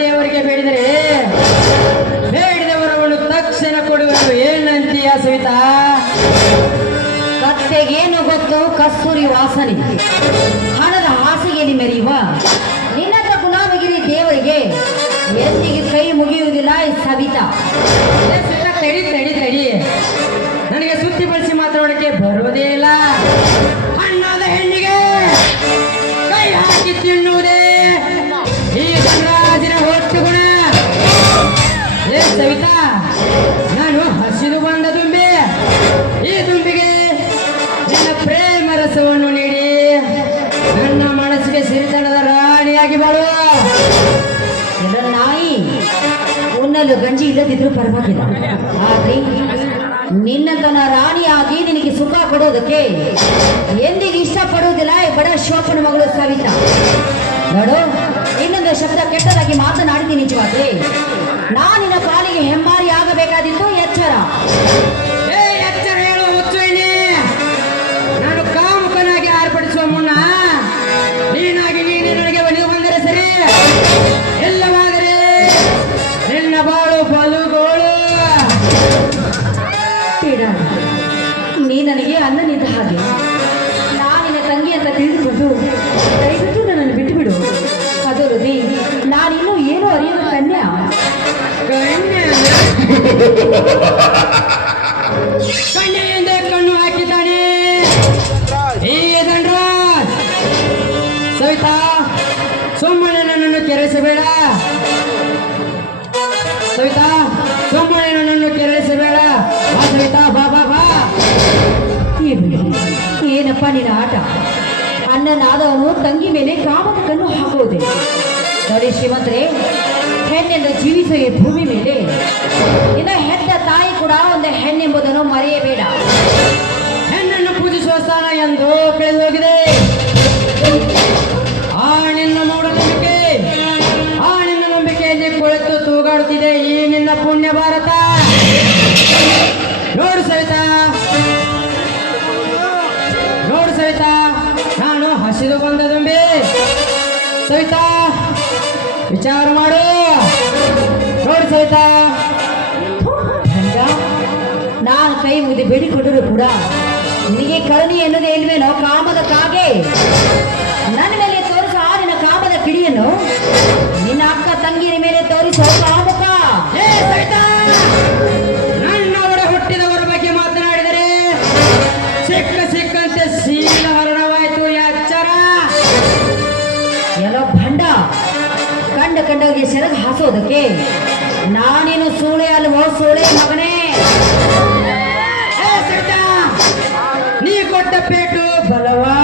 ದೇವರಿಗೆ ಬೇಡಿದರೆ ಬೇಡಿದವರವನು ತಕ್ಷಣ ಕೊಡುವರು. ಏನಂತೀಯ ಸವಿತಾ? ಕತ್ತೆಗೇನು ಗೊತ್ತು ಕಸ್ತೂರಿ ವಾಸನೆ, ಹಣದ ಹಾಸಿಗೆಯಲ್ಲಿ ಮೆರೆಯುವ ನಿನ್ನತ್ರ ಗುಲಾಮಗಿರಿ ದೇವರಿಗೆ ಎಂದಿಗೆ ಕೈ ಮುಗಿಯುವುದಿಲ್ಲ ಈ ಸವಿತಾ. ತಡಿ ತಡಿ ತಡಿ, ನನಗೆ ಸುತ್ತಿ ಬಳಸಿ ಮಾತಾಡೋಕೆ ಬರುವುದೇ ಇಲ್ಲ. ಹಣ್ಣಾದ ಹೆಣ್ಣಿಗೆ ಕೈ ಹಾಕಿ ತಿನ್ನುವುದೇ ಈ ಧನರಾಜನ ಹೊಟ್ಟು ಗುಣ. ಏ ಸವಿತಾ, ನಾನು ಹಸಿದು ಬಂದ ದುಂಬಿ. ಈ ದುಂಬಿಗೆ ನಿನ್ನ ಪ್ರೇಮ ರಸವನ್ನು ನೀಡಿ ನನ್ನ ಮನಸ್ಸಿಗೆ ಸಿರಿತನದ ರಾಣಿಯಾಗಿ ಬಾಳು. ಎಲ್ಲ ನಾಯಿ ಉಣ್ಣಲು ಗಂಜಿ ಇಲ್ಲದಿದ್ರೂ ಪರವಾಗಿಲ್ಲ, ಆದ್ರೆ ನಿನ್ನಂತನ ರಾಣಿಯಾಗಿ ನಿನಗೆ ಸುಖ ಕೊಡೋದಕ್ಕೆ ಎಂದಿಗೆ ಇಷ್ಟಪಡುವುದಿಲ್ಲ ಈ ಬಡ ಶೋಪನ ಮಗಳು ಸವಿತಾ. ನೋಡು, ಇನ್ನೊಂದು ಶಬ್ದ ಕೆಟ್ಟದಾಗಿ ಮಾತನಾಡಿದ್ದೀನಿ ನಿಜವಾದ್ರೆ ನಾನಿನ ಪಾಲಿಗೆ ಹೆಮ್ಮಾರಿ ಆಗಬೇಕಾದಿತ್ತು. ಎಚ್ಚರ ಎಚ್ಚರ ಹೇಳು ಹುಚ್ಚು ಎಣ್ಣೆ. ನಾನು ಕಾಮುಕನಾಗಿ ಆರ್ಪಡಿಸುವ ಮುನ್ನ ನೀನಾಗಿ ನೀನೇ ನನಗೆ ಒಲಿದು ಬಂದರೆ ಸರಿ, ಎಲ್ಲವಾದರೆ ನಿನ್ನ ಬಾಳು ಬಲುಗೋಳು. ಬೇಡ, ನೀ ನನಗೆ ಅನ್ನನಿದ್ದ ಹಾಗೆ, ನಾನಿನ ತಂಗಿ ಅಂತ ತಿಳಿದುಕೊಂಡು ದಯವಿಟ್ಟು ನನ್ನನ್ನು ಬಿಟ್ಟು ಬಿಡು. ಅದರದಿ ನಾನಿನ್ನೂ ಏನೂ ಅರಿಯದ ಕನ್ಯಾ. ಕಣ್ಣೆಯಿಂದ ಕಣ್ಣು ಹಾಕಿದ್ದಾನೆ ಈ ಧನರಾಜ್. ಸವಿತಾ, ಸುಮ್ಮನೆ ನನ್ನನ್ನು ಕೆರಳಿಸಬೇಡ. ಸವಿತಾ, ಸುಮ್ಮನೆ ನನ್ನನ್ನು ಕೆರಳಿಸಬೇಡ. ಬಾ ಸವಿತಾ, ಬಾ ಬಾ ಬಾ. ಏನಪ್ಪ ನಿನ್ನ ಆಟ? ಅನ್ನನಾದವನು ತಂಗಿ ಮೇಲೆ ಕಾಮದ ಕಣ್ಣು ಹಾಕುವುದೇ? ನೋಡಿ ಶ್ರೀಮಂತರೇ, ಹೆಣ್ಣೆಂದು ಜೀವಿಸುವ ಈ ಭೂಮಿ ಮೇಲೆ ಇನ್ನು ಹೆತ್ತ ತಾಯಿ ಕೂಡ ಒಂದು ಹೆಣ್ಣೆಂಬುದನ್ನು ಮರೆಯಬೇಡ. ಹೆಣ್ಣನ್ನು ಪೂಜಿಸುವ ಸ್ಥಾನ ಎಂದು ಬೆಳೆದು ಹೋಗಿದೆ. ಆ ನಿನ್ನ ಮೂಢನಂಬಿಕೆ, ಆ ನಿನ್ನ ನಂಬಿಕೆಯಲ್ಲಿ ಕುಳಿತು ತೂಗಾಡುತ್ತಿದೆ ಈ ನಿನ್ನ ಪುಣ್ಯ ಭಾರತ. ನೋಡು ಸವಿತಾ, ನೋಡು ಸವಿತಾ, ನಾನು ಹಸಿದು ಬಂದ ದುಂಬಿ. ಸವಿತಾ, ವಿಚಾರ ಮಾಡು. ನೋಡು ಸವಿತಾ, ನಾನು ಕೈ ಮುಗಿದು ಬೇಡಿಕೊಂಡರೂ ಕೂಡ ನಿನಗೆ ಕರುಣೆ ಎನ್ನುವುದೇ ಇಲ್ವೇನೋ? ಕಾಮದ ಕಾಗೆ ನನ್ನ ಮೇಲೆ ತೋರಿಸೋ ಆ ನಿನ್ನ ಕಾಮದ ಕಿಡಿಯನ್ನು ನಿನ್ನ ಅಕ್ಕ ತಂಗಿಯ ಮೇಲೆ ತೋರಿಸೋ ಕಾಮುಕ. ಏ ಸವಿತಾ, ನನ್ನವರ ಹುಟ್ಟಿದವರ ಬಗ್ಗೆ ಮಾತನಾಡಿದರೆ ಸಿಕ್ಕಂತೆ ಶೀಲ ಹರಣವಾಯಿತು. ಎಚ್ಚರ. ಎಲ್ಲೋ ಭಂಡ, ಕಂಡವರಿಗೆ ಸೆರಗು ಹಾಸೋದಕ್ಕೆ ನಾನೇನು ಸೂಳೆ ಅಲ್ವೋ? ಸೂಳೆ ಮಗನೇ. ನೀ ಕೊಟ್ಟ ಪೇಟು ಬಲವಾ